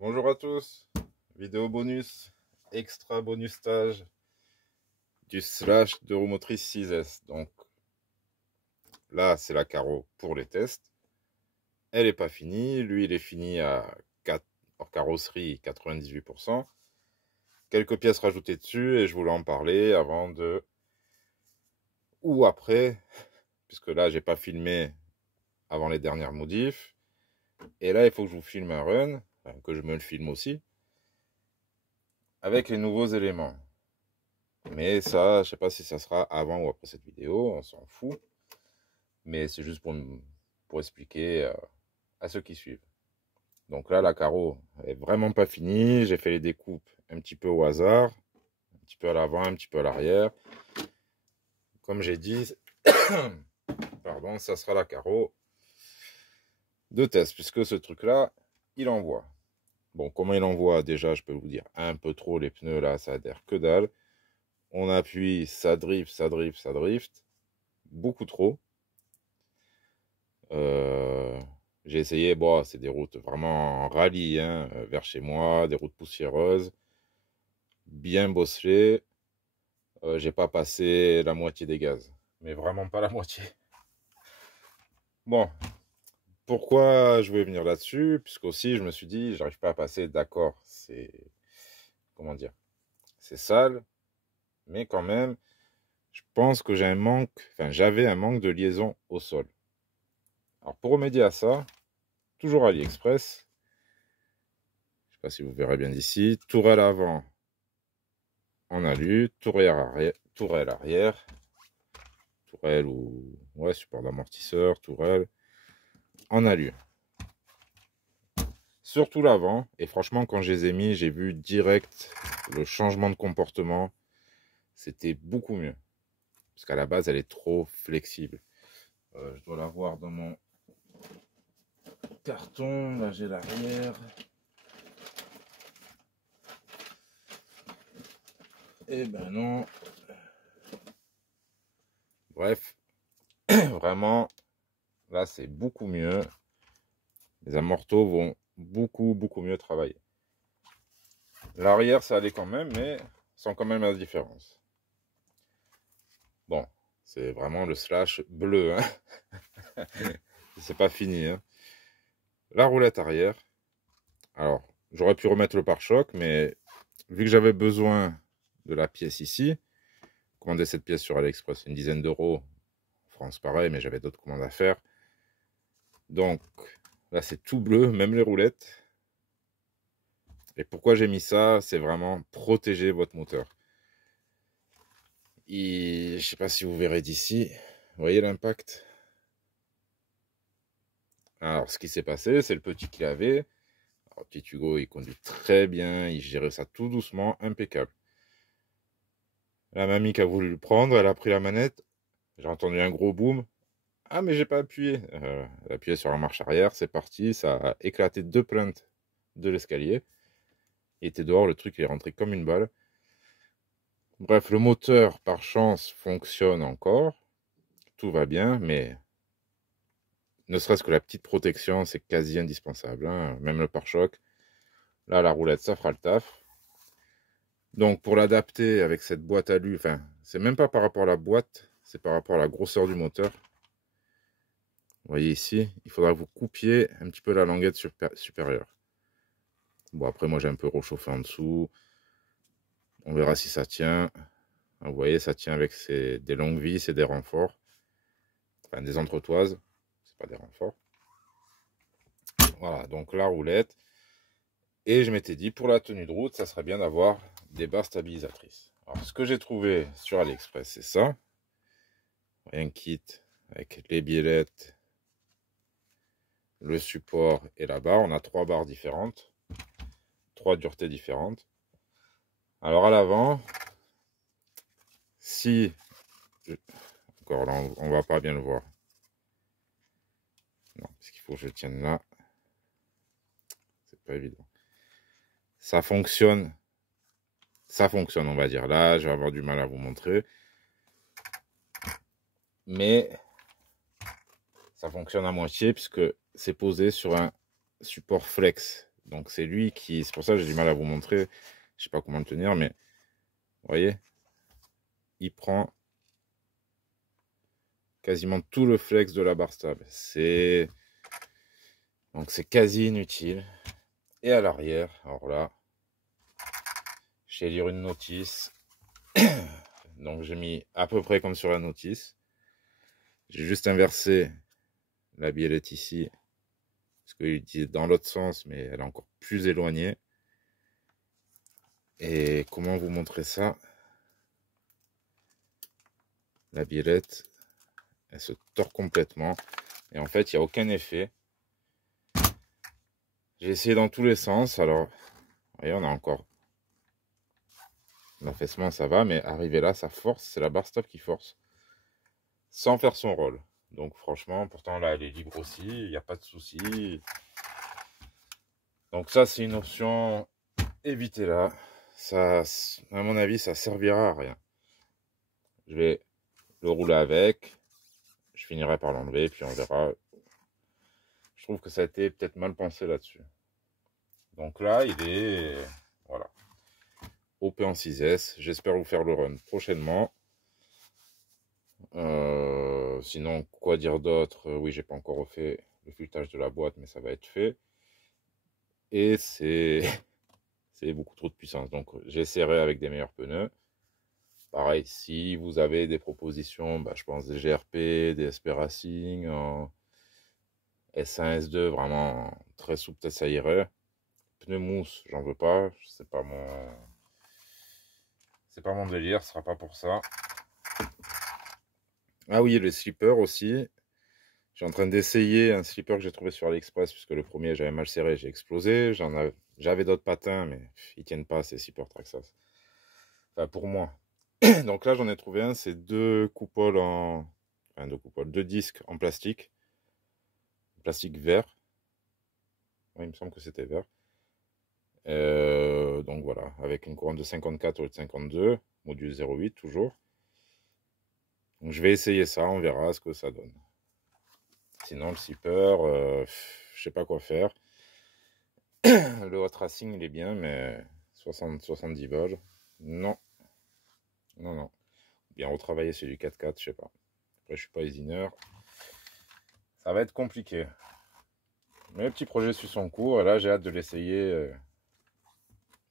Bonjour à tous, vidéo bonus, extra bonus stage du slash de roue motrice 6S. Donc là, c'est la carreau pour les tests. Elle n'est pas finie, lui il est fini à 4, hors carrosserie 98%. Quelques pièces rajoutées dessus et je voulais en parler avant de... ou après, puisque là j'ai pas filmé avant les dernières modifs. Et là il faut que je vous filme un run, enfin, que je me le filme aussi, avec les nouveaux éléments. Mais ça, je sais pas si ça sera avant ou après cette vidéo, on s'en fout. Mais c'est juste pour expliquer à ceux qui suivent. Donc là, la carreau est vraiment pas finie. J'ai fait les découpes un petit peu au hasard, un petit peu à l'avant, un petit peu à l'arrière. Comme j'ai dit, pardon, ça sera la carreau de test, puisque ce truc-là, il envoie. Bon, comment il envoie? Déjà, je peux vous dire un peu trop, les pneus là, ça adhère que dalle. On appuie, ça drift, ça drift, ça drift. Beaucoup trop. J'ai essayé, bon, c'est des routes vraiment en rallye, hein, vers chez moi, des routes poussiéreuses, bien bosselées. J'ai pas passé la moitié des gaz, mais vraiment pas la moitié. Bon, pourquoi je voulais venir là-dessus? Puisqu'aussi, je me suis dit, j'arrive pas à passer, d'accord, c'est, comment dire, c'est sale, mais quand même, je pense que j'ai un manque, enfin, j'avais un manque de liaison au sol. Alors, pour remédier à ça, toujours AliExpress, je sais pas si vous verrez bien d'ici, tourelle avant en alu, tourelle arrière, tourelle ou ouais, support d'amortisseur, tourelle en alu. Surtout l'avant, et franchement, quand je les ai mis, j'ai vu direct le changement de comportement. C'était beaucoup mieux. Parce qu'à la base, elle est trop flexible. Je dois la voir dans mon carton. Là, j'ai l'arrière. Eh ben non. Bref, vraiment, là, c'est beaucoup mieux. Les amortos vont beaucoup mieux travailler. L'arrière, ça allait quand même, mais sans quand même la différence. Bon, c'est vraiment le slash bleu, hein. C'est pas fini, hein. La roulette arrière. Alors, j'aurais pu remettre le pare-choc, mais vu que j'avais besoin de la pièce ici, commander cette pièce sur AliExpress, une dizaine d'euros. En France, pareil, mais j'avais d'autres commandes à faire. Donc, là, c'est tout bleu, même les roulettes. Et pourquoi j'ai mis ça? C'est vraiment protéger votre moteur. Je ne sais pas si vous verrez d'ici. Vous voyez l'impact? Alors, ce qui s'est passé, c'est le petit clavier. Alors, petit Hugo, il conduit très bien, il gérait ça tout doucement, impeccable. La mamie qui a voulu le prendre, elle a pris la manette. J'ai entendu un gros boom. Ah, mais j'ai pas appuyé. Elle a appuyé sur la marche arrière, c'est parti. Ça a éclaté deux plaintes de l'escalier. Il était dehors, le truc il est rentré comme une balle. Bref, le moteur, par chance, fonctionne encore. Tout va bien, mais ne serait-ce que la petite protection, c'est quasi indispensable, hein. Même le pare-choc. Là, la roulette, ça fera le taf. Donc, pour l'adapter avec cette boîte alu, enfin, c'est même pas par rapport à la boîte, c'est par rapport à la grosseur du moteur. Vous voyez ici, il faudra que vous coupiez un petit peu la languette supérieure. Bon, après, moi, j'ai un peu réchauffé en dessous. On verra si ça tient. Vous voyez, ça tient avec des longues vis et des renforts. Enfin, des entretoises. C'est pas des renforts. Voilà, donc la roulette. Et je m'étais dit, pour la tenue de route, ça serait bien d'avoir des barres stabilisatrices. Alors, ce que j'ai trouvé sur AliExpress, c'est ça. Un kit avec les biellettes, le support et la barre. On a trois barres différentes. Trois duretés différentes. Alors, à l'avant, si... Encore là, on va pas bien le voir. Non, parce qu'il faut que je tienne là. C'est pas évident. Ça fonctionne, on va dire. Là, je vais avoir du mal à vous montrer. Mais ça fonctionne à moitié puisque c'est posé sur un support flex. Donc c'est lui qui... C'est pour ça que j'ai du mal à vous montrer. Je sais pas comment le tenir, mais... Vous voyez? Il prend quasiment tout le flex de la barre stable. Donc c'est quasi inutile. Et à l'arrière, alors là, je vais lire une notice. Donc j'ai mis à peu près comme sur la notice. J'ai juste inversé la biellette ici. Parce qu'il dit dans l'autre sens, mais elle est encore plus éloignée. Et comment vous montrer ça? La biellette, elle se tord complètement. Et en fait, il n'y a aucun effet. J'ai essayé dans tous les sens. Alors, vous voyez, on a encore l'affaissement, ça va. Mais arrivé là, ça force. C'est la barre stop qui force. Sans faire son rôle. Donc franchement, pourtant là, elle est libre aussi. Il n'y a pas de souci. Donc ça, c'est une option. Évitez-la. Ça, à mon avis, ça servira à rien. Je vais le rouler avec. Je finirai par l'enlever, puis on verra. Je trouve que ça a été peut-être mal pensé là-dessus. Donc là, il est... Voilà. OP en 6S. J'espère vous faire le run prochainement. Sinon, quoi dire d'autre? Oui, j'ai pas encore refait le filetage de la boîte, mais ça va être fait. Et c'est beaucoup trop de puissance. Donc, j'essaierai avec des meilleurs pneus. Pareil, si vous avez des propositions, bah, je pense des GRP, des SP Racing, S1, S2, vraiment très souple, peut-être ça irait. Pneus mousse, j'en veux pas. C'est pas mon délire, ce sera pas pour ça. Ah oui, le slipper aussi. Je suis en train d'essayer un slipper que j'ai trouvé sur AliExpress, puisque le premier, j'avais mal serré, j'ai explosé. J'avais d'autres patins, mais ils tiennent pas, ces slippers Traxxas. Enfin, pour moi. Donc là, j'en ai trouvé un, c'est deux coupoles Enfin, deux disques en plastique. Plastique vert. Oui, il me semble que c'était vert. Donc voilà, avec une couronne de 54 au lieu de 52, module 0,8 toujours. Donc je vais essayer ça, on verra ce que ça donne. Sinon, le zipper, je sais pas quoi faire. Le hot racing, il est bien, mais 70 volts. Non, non, non. Bien retravailler sur du 4x4, je sais pas. Après, je suis pas usineur. Ça va être compliqué. Mais le petit projet suit son cours, et là, j'ai hâte de l'essayer.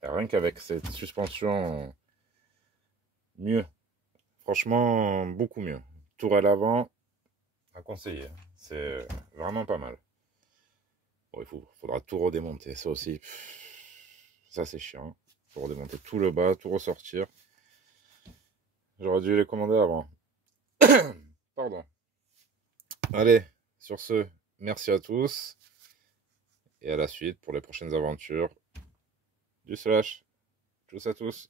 Rien qu'avec cette suspension, mieux. Franchement, beaucoup mieux. Tour à l'avant, à conseiller. C'est vraiment pas mal. Bon, faudra tout redémonter. Ça aussi, ça c'est chiant. Faut redémonter tout le bas, tout ressortir. J'aurais dû les commander avant. Pardon. Allez, sur ce, merci à tous. Et à la suite pour les prochaines aventures du Slash. Tchuss à tous.